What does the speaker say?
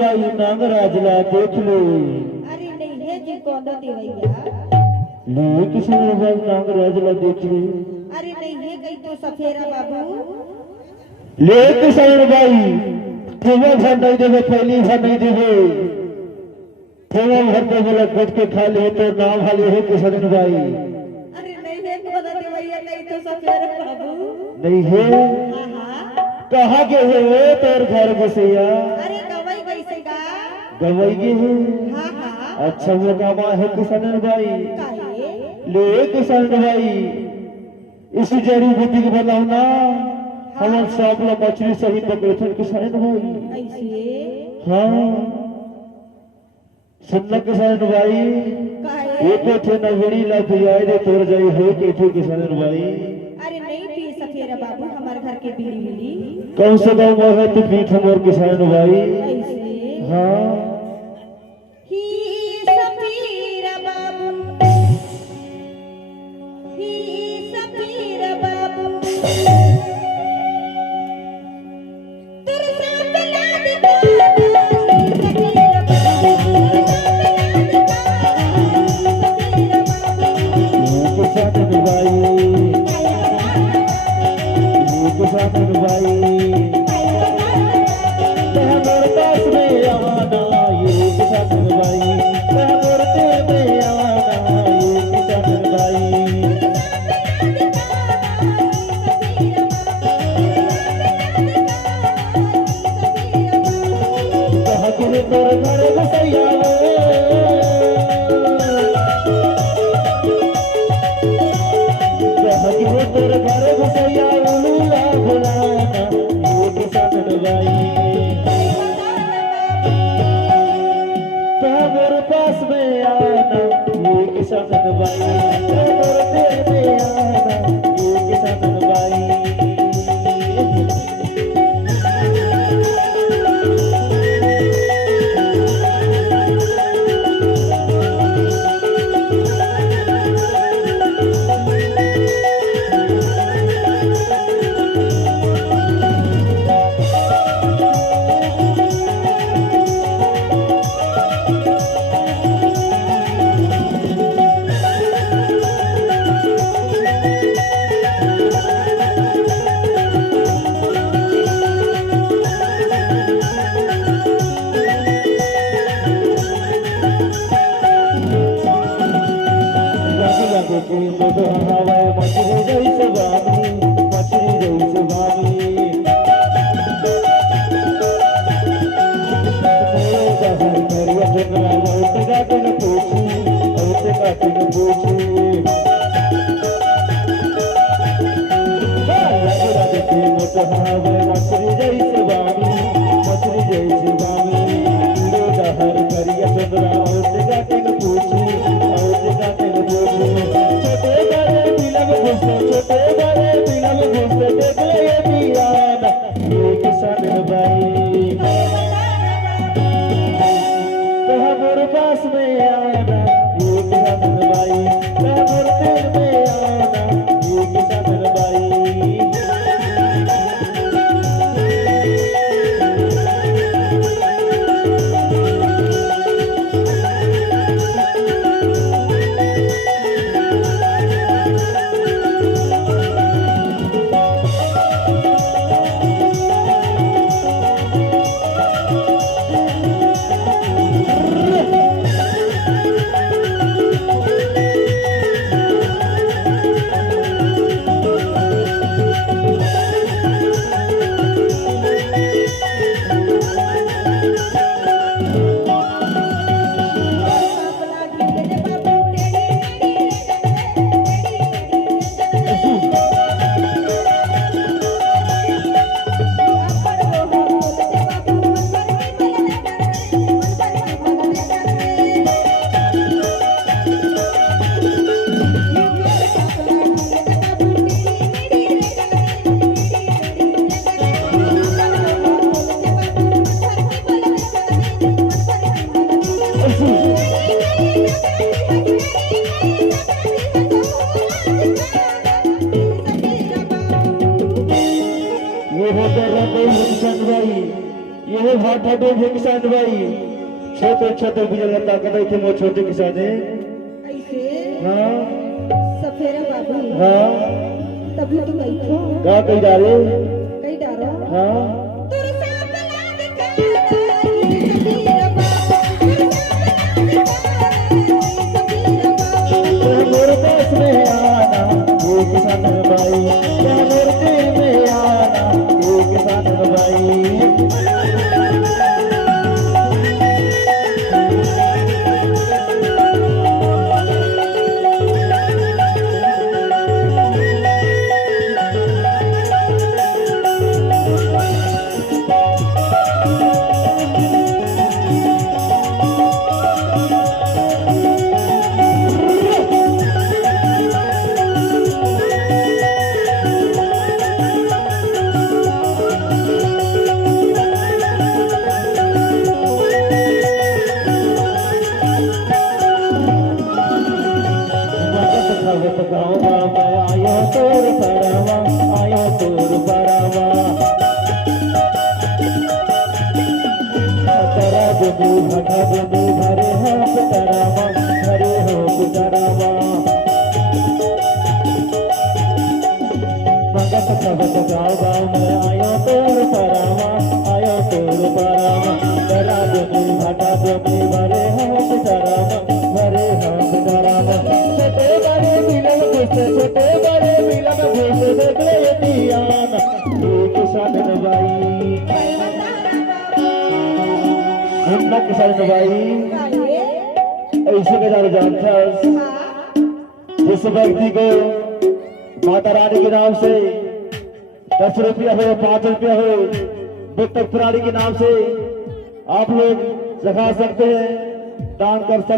भाई नागराजला देख लो। अरे नहीं है जी कौन देवैया। ले किसी भाई नागराजला देख लो। अरे नहीं है गई तो सफेरा बाबू। ले किसी भाई तुम्हें भर नहीं देवे पहली भर नहीं देवे तुम्हें भर दे बोला कट के खा ले तो नाम हाले है किशन भाई। अरे नहीं है कौन देवैया गई तो सफेरा बाबू। नहीं है कहाँ के है तोर घर बसैया। अरे गवई कैसे गा गवई के है। हाँ अच्छा वो गावा है किशन भाई। काहे ले किशन भाई इसी जड़ी बूटी के बताओ ना हम सब लोग मछली सही पकड़े थे किशन भाई। ऐसे हाँ सुनना किशन भाई काहे एको थे नगरी ला पियाए दे तोर जाई है के थे किशन भाई। अरे नहीं पी सफेरा बाबू हमारे घर के बिली बिली। कौन सा गाँव है तू पीठ मोर किशन भाई। ऐसे हाँ ही सफेरा बाबू ही सफेरा बाबू तेरे साथ लाद सफेरा बाबू किशन भाई किशन भाई मोर पास में आना ये किशन भाई मोर ते में आना ये किशन भाई। कहा कि तोर घर बसैया कहा कि तोर घर बसैया उलूला बुलाना ये किशन भाई। मोर पास में आना ये किशन भाई मोर ते में आना ये किशन भाई। मछली जैसे बानी मछली जैसे बानी मछली जैसे बानी मछली जैसे बानी हर करिया चंद्रा और जाके न पूछी और जाके न पूछी छोटे बड़े बिलम खुश छोटे बड़े बिलम हाथ हटो ये किसान भाई छोटे छोटे बिजल लता कदई थे वो छोटे किसान है ऐसे हाँ सफेरा बाबू हाँ तभी तो गई थो कहाँ कहीं डाले कई डारो हाँ तुर सामना दिखाई सफेरा बाबू तुर सामना दिखाई सफेरा बाबू मेरे पास में आना ये किसान भाई क्या मेरे दिल में आना ये किसान भाई छोटे बड़े मिलन घुस देख दियान ये किसान भाई हम किसान भाई ऐसे के जाने जानता जिस व्यक्ति को माता रानी के नाम से 10 रुपया हो 5 रुपया हो बुद्ध प्राणी के नाम से आप लोग सखा सकते हैं दान कर सकते